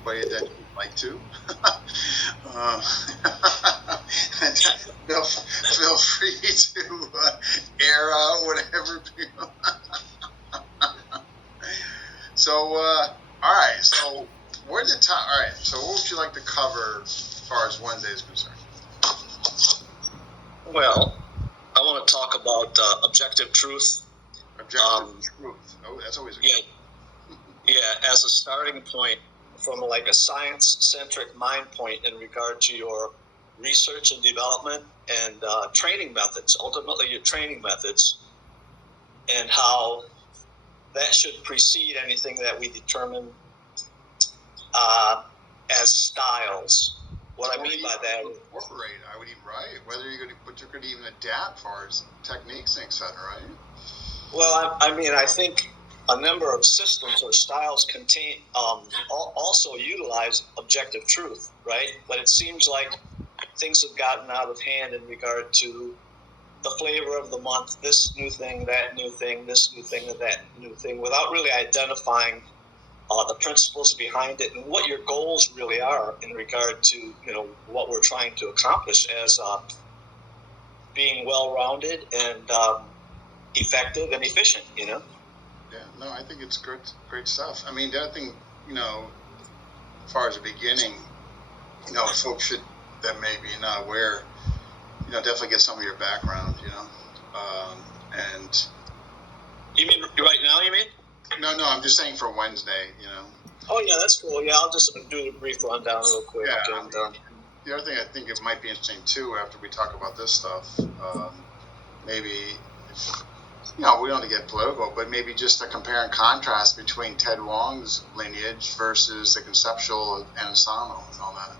anybody that you'd like to. uh, feel free to air out whatever. So, all right. So, where's the time? All right. So, what would you like to cover as far as Wednesday is concerned? Well, I want to talk about objective truth. Objective truth. Oh, that's always a good. Yeah, as a starting point from like a science-centric mind point in regard to your research and development and training methods, ultimately your training methods, and how that should precede anything that we determine as styles. What I mean by that, incorporate, I would even write whether you're going to, but you're going to even adapt as far as techniques and etc. Right? Well, I mean, I think a number of systems or styles contain also utilize objective truth, right? But it seems like things have gotten out of hand in regard to the flavor of the month, this new thing, that new thing, this new thing, that new thing, without really identifying the principles behind it and what your goals really are in regard to what we're trying to accomplish as being well-rounded and effective and efficient. Yeah, no, I think it's great stuff. I mean, the other thing, as far as the beginning, folks should that may be not aware, definitely get some of your background, and. You mean right now? You mean? No, I'm just saying for Wednesday, Oh yeah, that's cool. Yeah, I'll just do a brief rundown real quick. Yeah, the other thing I think it might be interesting too, after we talk about this stuff, maybe. We don't want to get political, but maybe just a compare and contrast between Ted Wong's lineage versus the conceptual Anasano and all that,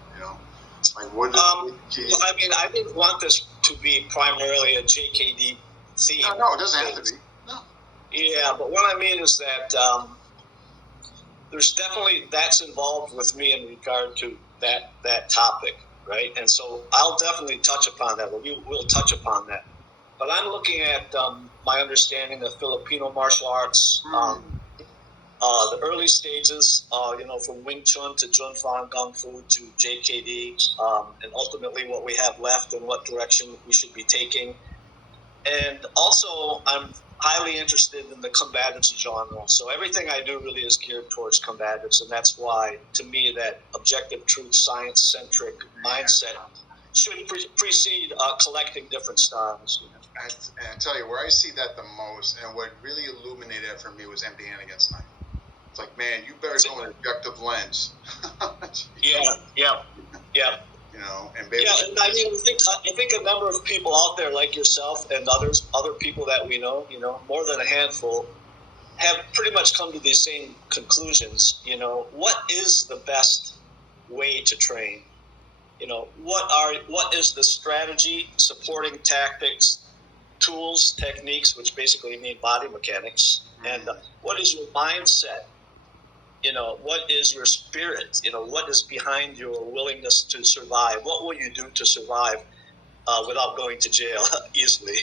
Like, what I mean, I didn't want this to be primarily a JKD theme. No, it doesn't have to be. No. Yeah, but what I mean is that there's definitely that's involved with me in regard to that topic, right? And so I'll definitely touch upon that. We'll touch upon that. But I'm looking at my understanding of Filipino martial arts, the early stages, from Wing Chun to Jun Fan Kung Fu to JKD, and ultimately what we have left and what direction we should be taking. And also, I'm highly interested in the combatives genre. So everything I do really is geared towards combatives, and that's why, to me, that objective truth, science-centric mindset should precede collecting different styles. And I tell you, where I see that the most, and what really illuminated it for me was Empty Hand Against Knife. It's like, man, you better go with an objective lens. Yeah. And and I mean, I think a number of people out there like yourself and other people that we know, more than a handful, have pretty much come to these same conclusions. What is the best way to train? What is the strategy, supporting tactics, tools, techniques, which basically mean body mechanics, and what is your mindset? What is your spirit? What is behind your willingness to survive? What will you do to survive without going to jail easily?